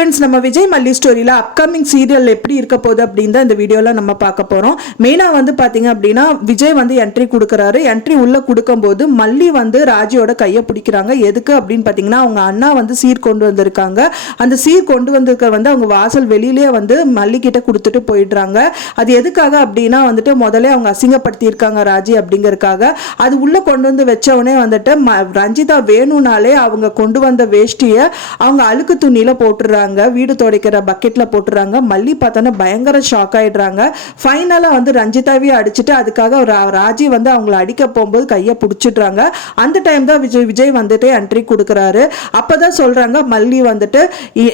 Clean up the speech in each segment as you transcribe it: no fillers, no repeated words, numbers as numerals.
Friends, நம்ம விஜய் மல்லி ஸ்டோரியில் அப்கமிங் சீரியல் எப்படி இருக்க போகுது அப்படின்னு தான் இந்த வீடியோவில் நம்ம பார்க்க போகிறோம். மெயினாக வந்து பார்த்தீங்க அப்படின்னா விஜய் வந்து என்ட்ரி கொடுக்குறாரு. என்ட்ரி உள்ளே கொடுக்கும்போது மல்லி வந்து ராஜியோட கையை பிடிக்கிறாங்க. எதுக்கு அப்படின்னு பார்த்தீங்கன்னா அவங்க அண்ணா வந்து சீர் கொண்டு வந்திருக்காங்க. அந்த சீர் கொண்டு வந்திருக்க வந்து அவங்க வாசல் வெளியிலேயே வந்து மல்லி கிட்ட கொடுத்துட்டு போயிடுறாங்க. அது எதுக்காக அப்படின்னா வந்துட்டு முதல்ல அவங்க அசிங்கப்படுத்தியிருக்காங்க ராஜி அப்படிங்கிறதுக்காக. அது உள்ளே கொண்டு வந்து வச்சவொடனே வந்துட்டு ரஞ்சிதா வேணும்னாலே அவங்க கொண்டு வந்த வேஷ்டியை அவங்க அழுக்கு துணியில் போட்டுடுறாங்க. வீடு துடைக்கிற பக்கெட்ல போட்டுறாங்க. மல்லி பார்த்தோன்னா பயங்கர ஷாக் ஆயிடுறாங்க. ஃபைனலா வந்து ரஞ்சிதாவே அடிச்சுட்டு அதுக்காக ராஜி வந்து அவங்கள அடிக்க போகும்போது கையை பிடிச்சிடுறாங்க. அந்த டைம் தான் விஜய் வந்துட்டு என்ட்ரி கொடுக்குறாரு. அப்பதான் சொல்றாங்க மல்லி வந்துட்டு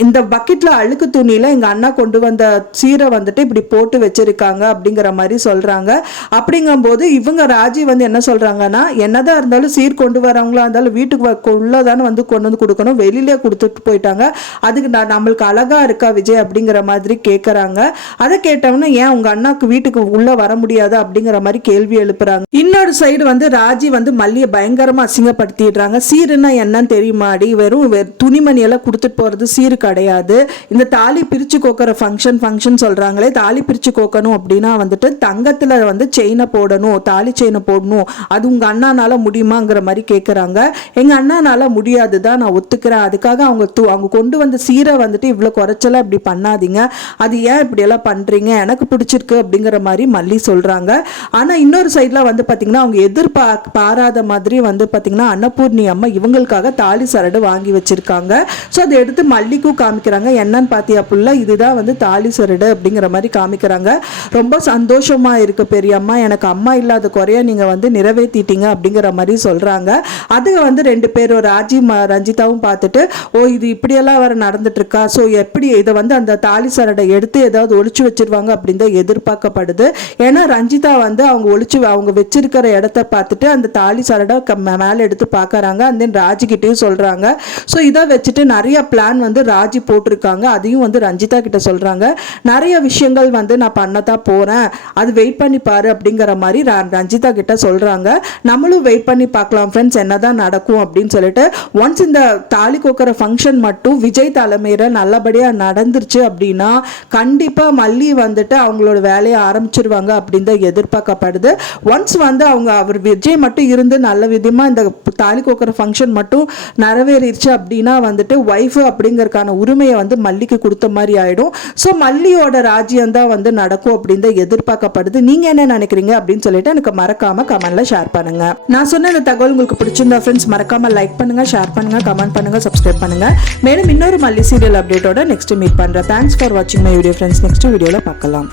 இந்த பக்கெட்ல அழுக்கு துணியில எங்க அண்ணா கொண்டு வந்த சீரை வந்துட்டு இப்படி போட்டு வச்சிருக்காங்க அப்படிங்கிற மாதிரி சொல்றாங்க. அப்படிங்கும்போது இவங்க ராஜி வந்து என்ன சொல்றாங்கன்னா, என்னதான் இருந்தாலும் சீர் கொண்டு வரவங்களா இருந்தாலும் வீட்டுக்கு உள்ளதானே வந்து கொண்டு வந்து கொடுக்கணும், வெளியிலே கொடுத்துட்டு போயிட்டாங்க, அதுக்கு நம்மளுக்கு அழகா இருக்கா விஜய் அப்படிங்கிற மாதிரி கேட்கறாங்க. அதை கேட்டவொன்னே ஏன் உங்க அண்ணாக்கு வீட்டுக்கு உள்ள வர முடியாது அப்படிங்கிற மாதிரி கேள்வி எழுப்புறாங்க. இன்னொரு சைடு வந்து ராஜி வந்து மல்லியை பயங்கரமா அசிங்கப்படுத்திடுறாங்க. சீருன்னா என்னன்னு தெரியுமாடி, வெறும் துணிமணி எல்லாம் கொடுத்துட்டு போறது சீரு கிடையாது. இந்த தாலி பிரிச்சு கோக்கிற ஃபங்க்ஷன் சொல்றாங்களே, தாலி பிரிச்சு கோக்கணும் அப்படின்னா வந்துட்டு தங்கத்துல வந்து செயினை போடணும், தாலி செயினை போடணும், அது உங்க அண்ணானால முடியுமாங்கிற மாதிரி கேட்கறாங்க. எங்க அண்ணானால முடியாதுதான், நான் ஒத்துக்கிறேன். அதுக்காக அவங்க கொண்டு வந்த சீரை வந்துட்டு இவ்வளோ குறைச்சல இப்படி பண்ணாதீங்க, அது ஏன் இப்படி எல்லாம் பண்றீங்க, எனக்கு பிடிச்சிருக்கு அப்படிங்கிற மாதிரி மல்லி சொல்றாங்க. ஆனா இன்னொரு சைட்ல வந்து பாத்தீங்கன்னா அவங்க எதிர்பாராத மாதிரி வந்து பாத்தீங்கன்னா அன்னபூர்ணி அம்மா இவங்களுக்காக தாலி சரடு வாங்கி வச்சிருக்காங்க. ஸோ அதை எடுத்து மல்லிக்கும் காமிக்கிறாங்க. என்னன்னு பாத்தியா புள்ள, இதுதான் வந்து தாலி சரடு அப்படிங்கிற மாதிரி காமிக்கிறாங்க. ரொம்ப சந்தோஷமா இருக்கு பெரியம்மா, எனக்கு அம்மா இல்லாத குறைய நீங்க வந்து நிறைவேற்றிட்டீங்க அப்படிங்கிற மாதிரி சொல்றாங்க. அது வந்து ரெண்டு பேரும் ராஜி ரஞ்சிதாவும் பார்த்துட்டு, ஓ இது இப்படியெல்லாம் வர நடந்துட்டு இருக்கா, ஸோ எப்படி இதை வந்து அந்த தாலி சரடை எடுத்து ஏதாவது ஒழிச்சு வச்சிருவாங்க அப்படின்னு தான் எதிர்பார்க்கப்படுது. ஏன்னா ரஞ்சிதா வந்து அவங்க வச்சிருக்கிற இடத்த பார்த்துட்டு அந்த தாலி சரடை மேலே எடுத்து பார்க்கறாங்க. அண்ட் தென் ராஜிக்கிட்டையும் சொல்றாங்க. ஸோ இதை வச்சுட்டு நிறைய பிளான் வந்து ராஜி போட்டிருக்காங்க. அதையும் வந்து ரஞ்சிதா கிட்ட சொல்றாங்க. நிறைய விஷயங்கள் வந்து நான் பண்ணத்தான் போறேன், அது வெயிட் பண்ணி பாரு அப்படிங்கிற மாதிரி ரஞ்சிதா கிட்ட சொல்றாங்க. நம்மளும் வெயிட் பண்ணி பார்க்கலாம் ஃப்ரெண்ட்ஸ் என்னதான் நடக்கும் அப்படின்னு சொல்லிட்டு. ஒன்ஸ் இந்த தாலி கோக்கிற ஃபங்க்ஷன் மட்டும் விஜய் தலைமையில நல்லபடியா நடந்துருச்சு அப்படின்னா கண்டிப்பா மல்லி வந்துட்டு அவங்களோட வேலையை ஆரம்பிச்சிருவாங்க அப்படின்னு தான் எதிர்பார்க்கப்படுது. ஒன்ஸ் வந்து அவர் விஜய் மட்டும் இருந்து நல்ல விதமா இந்த தாலி கோக்கிற ஃபங்க்ஷன் மட்டும் நிறைவேறிடுச்சு அப்படின்னா வந்துட்டு ஒய்ஃப் அப்படிங்கறதுக்கான உரிமையை வந்து மல்லிக்கு கொடுத்த மாதிரி ஆயிடும். ஸோ மல்லியோட ராஜ்யம் தான் வந்து நடக்கும் அப்படின்னு தான் எதிர்பார்க்கப்படுது. நீங்க என்ன நினைக்கிறீங்க அப்படின்னு சொல்லிட்டு எனக்கு மறக்காம கமெண்ட்ல ஷேர் பண்ணுங்க. நான் சொன்ன இந்த தகவல் உங்களுக்கு பிடிச்சிருந்தா ஃப்ரெண்ட்ஸ் மறக்காம லைக் பண்ணுங்க, ஷேர் பண்ணுங்க, கமெண்ட் பண்ணுங்க, சப்ஸ்கிரைப் பண்ணுங்க. மேலும் இன்னொரு மல்லி சீரியல் அப்டேட்டோட நெக்ஸ்ட் மீட் பண்றேன். தேங்க்ஸ் ஃபார் வாட்சிங் மை வீடியோ ஃப்ரெண்ட்ஸ். நெக்ஸ்ட் வீடியோல பார்க்கலாம்.